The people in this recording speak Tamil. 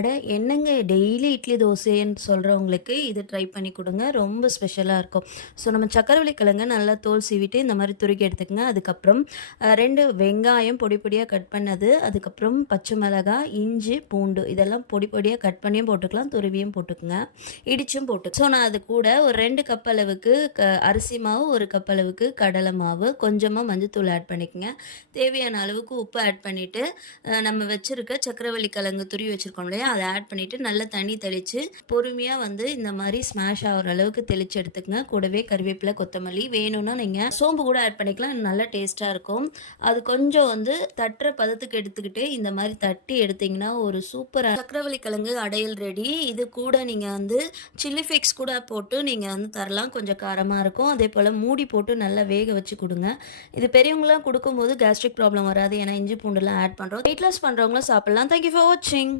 அட என்னங்க டெய்லி இட்லி தோசைன்னு சொல்கிறவங்களுக்கு இது ட்ரை பண்ணி கொடுங்க. ரொம்ப ஸ்பெஷலாக இருக்கும். ஸோ நம்ம சக்கரவள்ளி கிழங்க நல்லா தோல் சீவிட்டு இந்த மாதிரி துருக்கி எடுத்துக்கங்க. அதுக்கப்புறம் 2 வெங்காயம் பொடி பொடியாக கட் பண்ணது, அதுக்கப்புறம் பச்சை மிளகாய், இஞ்சி, பூண்டு இதெல்லாம் பொடி பொடியாக கட் பண்ணியும் போட்டுக்கலாம், துருவியும் போட்டுக்குங்க, இடிச்சும் போட்டு. ஸோ நான் அது கூட ஒரு 2 கப் அளவுக்கு அரிசி மாவு, 1 கப் அளவுக்கு கடலை மாவு, கொஞ்சமாக மஞ்சத்தூள் ஆட் பண்ணிக்கங்க. தேவையான அளவுக்கு உப்பு ஆட் பண்ணிவிட்டு நம்ம வச்சுருக்க சக்கரவள்ளி கிழங்கு துருவி வச்சுருக்கோம் இல்லையா, அதை ஆட் பண்ணிவிட்டு நல்லா தண்ணி தெளித்து பொறுமையாக இந்த மாதிரி ஸ்மாஷ் ஆகிற அளவுக்கு தெளித்து எடுத்துக்கங்க. கூடவே கருவேப்பிலை, கொத்தமல்லி வேணும்னா நீங்கள் சோம்பு கூட ஆட் பண்ணிக்கலாம், நல்லா டேஸ்ட்டாக இருக்கும். அது கொஞ்சம் தட்டுற பதத்துக்கு எடுத்துக்கிட்டு இந்த மாதிரி தட்டி எடுத்திங்கன்னா ஒரு சூப்பராக சக்கரவள்ளி கிழங்கு அடையல் ரெடி. இது கூட நீங்கள் சில்லி ஃபிக்ஸ் கூட போட்டு நீங்கள் தரலாம், கொஞ்சம் காரமாக இருக்கும். அதே போல் மூடி போட்டு நல்லா வேக வச்சு கொடுங்க. இது பெரியவங்களாம் கொடுக்கும்போது கேஸ்ட்ரிக் ப்ராப்ளம் வராது, ஏன்னா இஞ்சி பூண்டுலாம் ஆட் பண்ணுறோம். வெயிட் லாஸ் பண்ணுறவங்களும் சாப்பிட்லாம். தேங்க்யூ ஃபார் வாட்சிங்.